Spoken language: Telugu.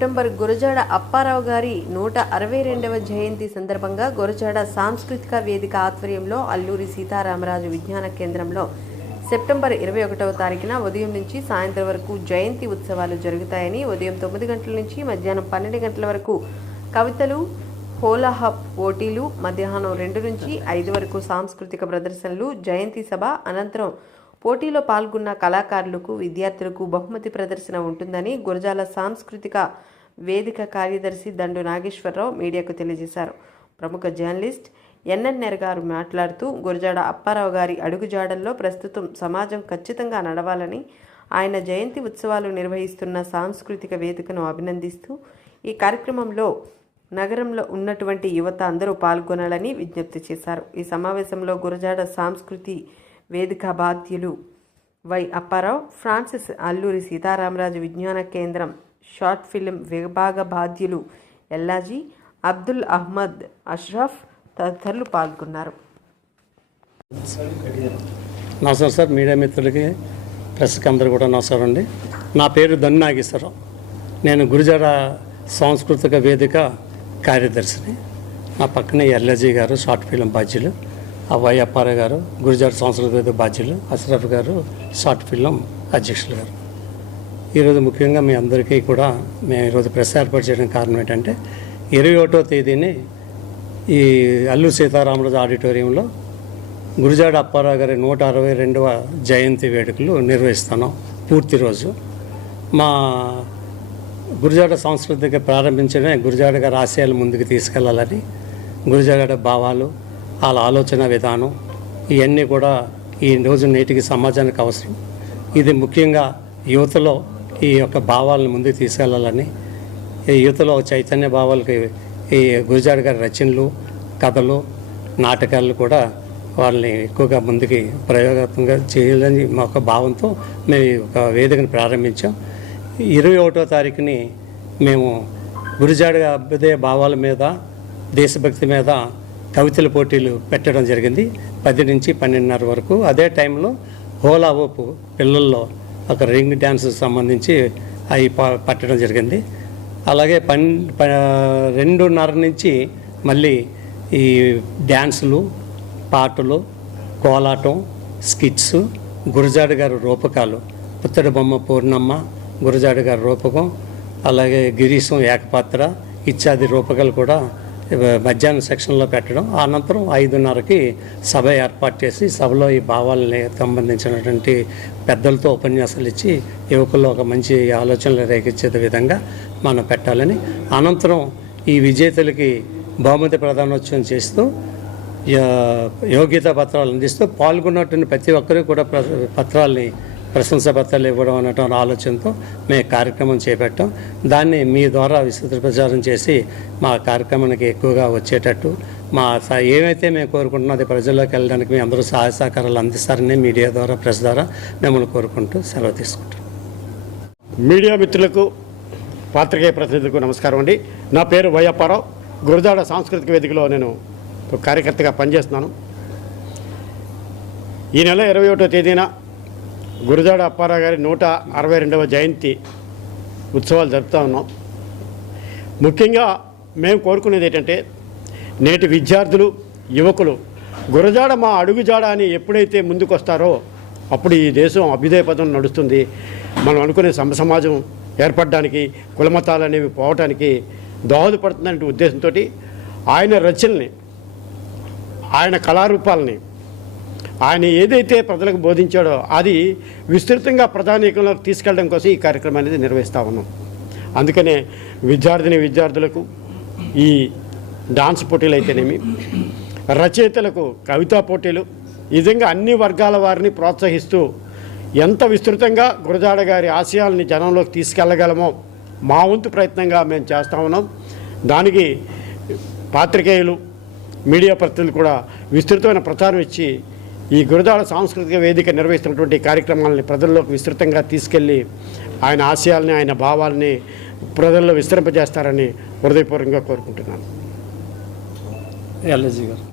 సెప్టెంబర్ గురజాడ అప్పారావు గారి 162వ జయంతి సందర్భంగా గురజాడ సాంస్కృతిక వేదిక ఆధ్వర్యంలో అల్లూరి సీతారామరాజు విజ్ఞాన కేంద్రంలో సెప్టెంబర్ 21వ తారీఖున ఉదయం నుంచి సాయంత్రం వరకు జయంతి ఉత్సవాలు జరుగుతాయని, ఉదయం 9 గంటల నుంచి మధ్యాహ్నం 12 గంటల వరకు కవితలు, హోలాహప్ పోటీలు, మధ్యాహ్నం 2 నుంచి 5 వరకు సాంస్కృతిక ప్రదర్శనలు, జయంతి సభ అనంతరం పోటీలో పాల్గొన్న కళాకారులకు, విద్యార్థులకు బహుమతి ప్రదర్శన ఉంటుందని గురజాల సాంస్కృతిక వేదిక కార్యదర్శి దండు నాగేశ్వరరావు మీడియాకు తెలియజేశారు. ప్రముఖ జర్నలిస్ట్ ఎన్ఎన్ఆర్ గారు మాట్లాడుతూ, గురజాడ అప్పారావు గారి అడుగుజాడల్లో ప్రస్తుతం సమాజం ఖచ్చితంగా నడవాలని, ఆయన జయంతి ఉత్సవాలు నిర్వహిస్తున్న సాంస్కృతిక వేదికను అభినందిస్తూ ఈ కార్యక్రమంలో నగరంలో ఉన్నటువంటి యువత అందరూ పాల్గొనాలని విజ్ఞప్తి చేశారు. ఈ సమావేశంలో గురజాడ సాంస్కృతి వేదిక బాధ్యులు వై అప్పారావు, ఫ్రాన్సిస్, అల్లూరి సీతారామరాజు విజ్ఞాన కేంద్రం షార్ట్ ఫిల్మ్ విభాగ బాధ్యులు ఎల్లాజీ, అబ్దుల్ అహ్మద్, అష్రఫ్ తదితరులు పాల్గొన్నారు. నమస్కారం సార్, మీడియా మిత్రులకి, ప్రెస్కి అందరూ కూడా నమస్కారం అండి. నా పేరు దండు నాగేశ్వరరావు. నేను గురజాడ సాంస్కృతిక వేదిక కార్యదర్శిని. నా పక్కనే ఎల్లాజీ గారు షార్ట్ ఫిల్మ్ బాధ్యులు, వై అప్పారావు గారు గురజాడ సంస్కృతి వేదిక బాధ్యులు, అష్రఫ్ గారు షార్ట్ ఫిల్మ్ అధ్యక్షులు గారు. ఈరోజు ముఖ్యంగా మీ అందరికీ కూడా మేము ఈరోజు ప్రెస్ ఏర్పాటు చేయడానికి కారణం ఏంటంటే, 21వ తేదీని ఈ అల్లూరి సీతారామరాజు ఆడిటోరియంలో గురజాడ అప్పారావు గారి 162వ జయంతి వేడుకలు నిర్వహిస్తున్నాం. పూర్తి రోజు మా గురజాడ సంస్కృతికి ప్రారంభించడమే గురజాడ గారి ఆశయాలు ముందుకు తీసుకెళ్లాలని, గురజాడ భావాలు, వాళ్ళ ఆలోచన విధానం ఇవన్నీ కూడా ఈ రోజు నేటికి సమాజానికి అవసరం. ఇది ముఖ్యంగా యువతలో ఈ యొక్క భావాలను ముందుకు తీసుకెళ్లాలని, ఈ యువతలో చైతన్య భావాలకి ఈ గురజాడ గారి రచనలు, కథలు, నాటకాలు కూడా వాళ్ళని ఎక్కువగా ముందుకి ప్రయోగాత్మకంగా చేయాలని మా ఒక భావంతో మేము ఒక వేదికను ప్రారంభించాం. 21వ తారీఖుని మేము గురజాడ అభ్యుదయ భావాల మీద, దేశభక్తి మీద కవితల పోటీలు పెట్టడం జరిగింది. 10 నుంచి 12:30 వరకు. అదే టైంలో హోలా ఓపు పిల్లల్లో ఒక రింగ్ డ్యాన్స్ సంబంధించి అవి పట్టడం జరిగింది. అలాగే 2:30 నుంచి మళ్ళీ ఈ డ్యాన్సులు, పాటలు, కోలాటం, స్కిట్స్, గురజాడ గారి రూపకాలు, పుత్తడి బొమ్మ పూర్ణమ్మ, గురజాడ గారి రూపకం, అలాగే గిరీశం, ఏకపాత్ర ఇత్యాది రూపకాలు కూడా మధ్యాహ్నం సెక్షన్లో పెట్టడం. అనంతరం 5:30కి సభ ఏర్పాటు చేసి సభలో ఈ భావాలని సంబంధించినటువంటి పెద్దలతో ఉపన్యాసాలు ఇచ్చి యువకుల్లో ఒక మంచి ఆలోచనలు రేకెచ్చే విధంగా మనం పెట్టాలని, అనంతరం ఈ విజేతలకి బహుమతి ప్రదానోత్సవం చేస్తూ యోగ్యతా పత్రాలు అందిస్తూ పాల్గొన్నటువంటి ప్రతి ఒక్కరికి కూడా పత్రాలని, ప్రశంసా పత్రాలు ఇవ్వడం అనేటువంటి ఆలోచనతో మేము కార్యక్రమం చేపట్టాం. దాన్ని మీ ద్వారా విస్తృత ప్రచారం చేసి మా కార్యక్రమానికి ఎక్కువగా వచ్చేటట్టు ఏమైతే మేము కోరుకుంటున్నాం అది ప్రజల్లోకి వెళ్ళడానికి మీ అందరూ సహాయ సహకారాలు అందిస్తారని మీడియా ద్వారా, ప్రెస్ ద్వారా మిమ్మల్ని కోరుకుంటూ సెలవు తీసుకుంటాం. మీడియా మిత్రులకు, పాత్రికేయ ప్రతినిధులకు నమస్కారం అండి. నా పేరు వై అప్పారావు. గురజాడ సాంస్కృతిక వేదికలో నేను కార్యకర్తగా పనిచేస్తున్నాను. ఈ నెల 21వ తేదీన గురజాడ అప్పారావు గారి 162వ జయంతి ఉత్సవాలు జరుపుతూ ఉన్నాం. ముఖ్యంగా మేము కోరుకునేది ఏంటంటే, నేటి విద్యార్థులు, యువకులు గురజాడ మా అడుగుజాడ అని ఎప్పుడైతే ముందుకు వస్తారో అప్పుడు ఈ దేశం అభ్యుదయ పదం నడుస్తుంది. మనం అనుకునే సమాజం ఏర్పడడానికి, కులమతాలు అనేవి పోవటానికి దోహదపడుతుందనే ఉద్దేశంతో ఆయన రచనల్ని, ఆయన కళారూపాలని, ఆయన ఏదైతే ప్రజలకు బోధించాడో అది విస్తృతంగా ప్రజానీకంలోకి తీసుకెళ్ళడం కోసం ఈ కార్యక్రమం అనేది నిర్వహిస్తూ ఉన్నాం. అందుకనే విద్యార్థులకు ఈ డాన్స్ పోటీలు అయితేనేమి, రచయితలకు కవితా పోటీలు, ఈ విధంగా అన్ని వర్గాల వారిని ప్రోత్సహిస్తూ ఎంత విస్తృతంగా గురజాడ గారి ఆశయాలని జనంలోకి తీసుకెళ్ళగలమో మా వంతు ప్రయత్నంగా మేము చేస్తూ ఉన్నాం. దానికి పాత్రికేయులు, మీడియా ప్రతినిధులు కూడా విస్తృతమైన ప్రచారం ఇచ్చి ఈ గురజాడ సాంస్కృతిక వేదిక నిర్వహిస్తున్నటువంటి కార్యక్రమాలని ప్రజల్లోకి విస్తృతంగా తీసుకెళ్ళి ఆయన ఆశయాల్ని, ఆయన భావాల్ని ప్రజల్లో విస్తరింపజేస్తారని హృదయపూర్వకంగా కోరుకుంటున్నాను. ఎల్ఎజీ గారు.